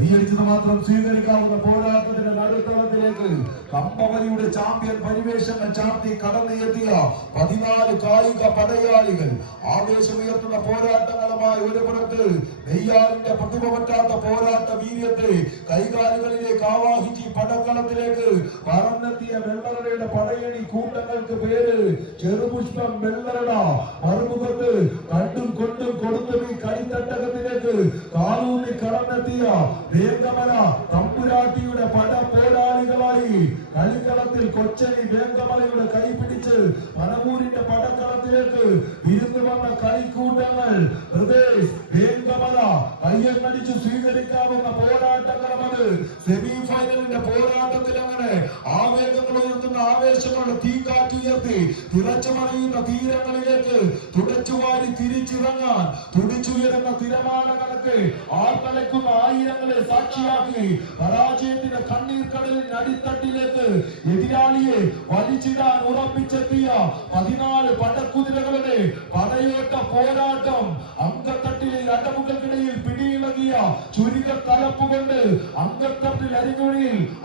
കൈയടിച്ചത് മാത്രം സ്വീകരിക്കാവുന്ന പോരാട്ടത്തിന്റെ നടുത്തളത്തിലേക്ക് കമ്പവലിയുടെ ചാമ്പ്യൻ പരിവേഷങ്ങൾ ചാർത്തി കടന്നെത്തിയ 14 കായിക പടയാളികൾ ആവേശമുയർത്തുന്ന പോരാട്ടങ്ങളുമായി ഒരു പുറത്ത് നെയ്യാറിന്റെ പ്രതിഭ പറ്റാത്ത പോരാട്ട വീര്യത്തെ കൈകാലുകളിലേക്ക് ആവാഹിച്ച് പടക്കളത്തിലേക്ക് പറന്നെത്തിയ വെള്ളറയുടെ പടയണി കൂട്ടങ്ങൾക്ക് പേര് ചെറുപുഷ്പം വെള്ളറട. മറുമുഖത്ത് കണ്ടും കൊണ്ടും കൊടുത്തും ഈ കളിത്തട്ടകത്തിലേക്ക് കാലൂന്നി കടന്നെത്തിയ വേങ്കമല തമ്പുരാട്ടിയുടെ പട പോരാളികളായി കളിക്കളത്തിൽ കൊച്ചനി വേങ്കമലയുടെ കൈപിടിച്ച് പനമൂരിന്റെ പടക്കളത്തിലേക്ക് വിരുന്നു വന്ന കളിക്കൂട്ടങ്ങൾ പ്രദേശ് വേങ്കമല കയ്യങ്ങടിച്ചു സ്വീകരിക്കാവുന്ന പോരാട്ടങ്ങളത് സെമി ഫൈനലിന്റെ പോരാട്ടത്തിൽ അങ്ങനെ ആവേഗങ്ങൾ ഉയർത്തുന്ന ആവേശങ്ങളുടെ തീക്കാറ്റുയർത്തി തിളച്ചു മറിയുന്ന തീരങ്ങളിലേക്ക് തുടച്ചുവാരി തിരിച്ചിറങ്ങാൻ തുടിച്ചുയരുന്ന തിരമാലകൾക്ക് ആർത്തലയ്ക്കുന്ന ആയിരങ്ങളെ സാക്ഷിയാക്കി പരാജയത്തിന്റെ കണ്ണീർ കടലിന്റെ അടിത്തട്ടിലേക്ക് എതിരാളിയെ വലിച്ചിടാൻ ഉറപ്പിച്ചെത്തിയ 14 പടക്കുതിരകളുടെ പടയോട്ട പോരാട്ടം അങ്കത്തട്ടിലെ അടമുകൾക്കിടയിൽ പിടിയിളകിയ ചുരുക്ക തലപ്പുകൊണ്ട് അങ്കത്തട്ടിൽ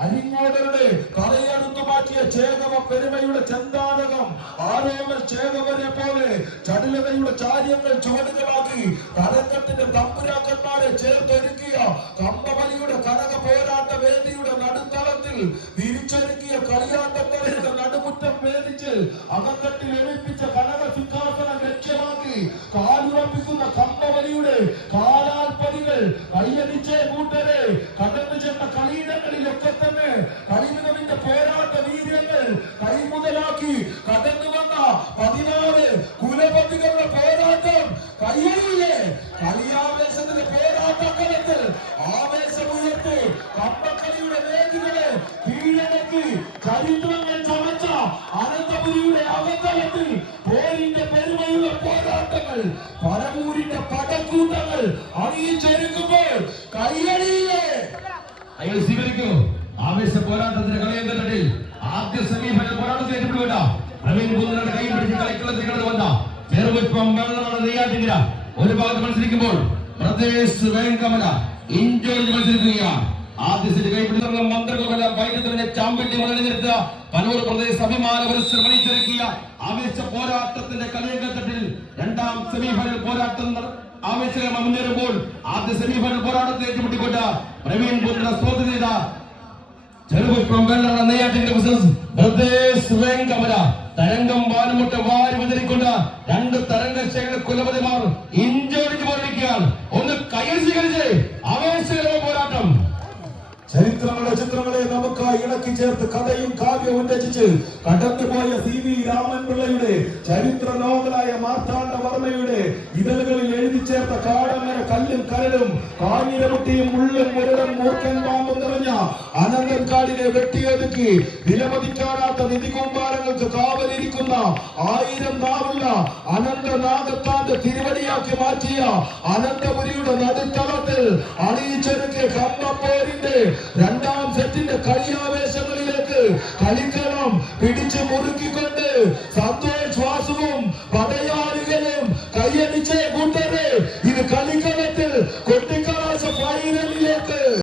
അരിങ്ങോടരുടെ തലയെടുത്തു മാറ്റിയ ചേകവ പെരുമയുടെ ചന്താനകം ആരോമൽ ചേകവരെ പോലെ ചടുലതയുടെ ചാര്യങ്ങൾ ചുവടുകളാക്കി തരംഗത്തിന്റെ തമ്പുരാക്കന്മാരെ ചേർത്തൊരുക്കിയ കമ്പവലിയുടെ കനക പോരാട്ട വേദിയുടെ നടുത്തളത്തിൽ തിരിച്ചൊരുക്കിയ കളിയാട്ടക്കാരുടെ നടുമുറ്റം വേദിച്ച് അകത്തട്ടിൽ എളിപ്പിച്ച കനക സിംഹാസനം ലക്ഷ്യമാക്കി കാലുറപ്പിക്കുന്ന കമ്പവലിയുടെ കാലാൽപ്പതികൾ കയ്യടിച്ചേ കൂട്ടരെ കടന്നു ചെന്ന കളിയിടങ്ങളിലൊക്കെ തന്നെ കളിമികവിന്റെ പോരാട്ട വീര്യങ്ങൾ കൈമുതലാക്കി കടന്നു വന്ന 16 കുലപതികളുടെ പോരാട്ടം കയ്യടിയിലെ കളിയാവേശത്തിന്റെ പോരാട്ടക്കളത്തിൽ ആവേശമുയർത്തി കമ്പക്കളിയുടെ വേദികളെ കീഴടക്കി ചരിത്രങ്ങൾ ചമച്ച അനന്തപുരിയുടെ അവതലത്തിൽ പോരിന്റെ പെരുമയുള്ള പോരാട്ടങ്ങൾ പരമൂരിന്റെ പടക്കൂട്ടങ്ങൾ അണിയിച്ചൊരുക്കുമ്പോൾ കയ്യടിയിലെ അയാൾ സ്വീകരിക്കൂ. ആവേശ പോരാട്ടത്തിന്റെ കളിയങ്കത്തട്ടിൽ ആദ്യ സെമിഫൈനൽ പോരാട്ടത്തിൽ ഏറ്റുപിടിവേണ്ട പ്രവീൺ കുന്നരുടെ കൈ പിടിച്ച് കളിക്കളത്തിൽ കടന്നു വന്ന ചെറുപുഷ്പം വെള്ളറട നെയ്യാറ്റിങ്കര ഒരു ഭാഗത്ത് മത്സരിക്കുമ്പോൾ പ്രദേശ് വേങ്കമല ഇഞ്ചോടിച്ച് മത്സരിക്കുകയാണ്. ആദ്യ സെറ്റ് കൈപിടിച്ച മന്ത്രകല വൈദ്യുതന്റെ ചാമ്പ്യൻ നിർത്തുക പനൂർ പ്രദേശ് അഭിമാന മത്സരം അണിയിച്ചൊരുക്കിയ ആവേശ പോരാട്ടത്തിന്റെ കളിയങ്കത്തട്ടിൽ രണ്ടാം സെമിഫൈനൽ പോരാട്ടം ആവേശകരമായി മുന്നേറുമ്പോൾ ആദ്യ സെമിഫൈനൽ പോരാട്ടത്തിൽ ഏറ്റുമുട്ടിക്കൊണ്ട പ്രവീൺ പുത്ര സ്വാഗതം ചെയ്ത ചെറുപുഷ്പം വെള്ളറ നെയ്യാറ്റിന്റെ ബിസിനസ് പ്രദേശ് വേങ്കമല തരംഗം വാനുമുട്ട വാരി വിതറിക്കൊണ്ട് 2 തരംഗശേഖര കുലപതിമാർ ഇഞ്ചോടിച്ച് പോരാടിക്കുകയാണ്. ഒന്ന് കയ്യടിച്ച് കളിച്ച് ആവേശകരമായ പോരാട്ടം. ചിത്രങ്ങളെ നമുക്കായി ഇണക്കി ചേർത്ത് കഥയും കാവ്യവും രചിച്ച് കടന്നുപോയ CV രാമൻ പിള്ളയുടെ ചരിത്ര നോവലായ മാർത്താണ്ഡവർമ്മയുടെ ഇതളുകളിൽ എഴുതി ചേർത്ത കാടങ്ങര കല്ലും കരടും കാഞ്ഞിരമുട്ടിയും ഉള്ളും മുരടും മൂർക്കൻ പാമ്പും നിറഞ്ഞ അനന്തൻകാടിനെ വെട്ടിയൊതുക്കി വിലമതിക്കാനാത്ത നിധികൂമ്പാരങ്ങൾക്ക് കാവലിരിക്കുന്ന 1000 നാവുള്ള അനന്തനാഗത്താന്റെ തിരുവടിയാക്കി മാറ്റിയ അനന്തപുരിയുടെ നടുത്തളത്തിൽ അണിയിച്ചൊരുക്കിയ കമ്പപ്പോരിന്റെ രണ്ടാം സെറ്റിന്റെ കളിയാവേശങ്ങളിലേക്ക് കളിക്കളം പിടിച്ചു മുറുക്കിക്കൊണ്ട്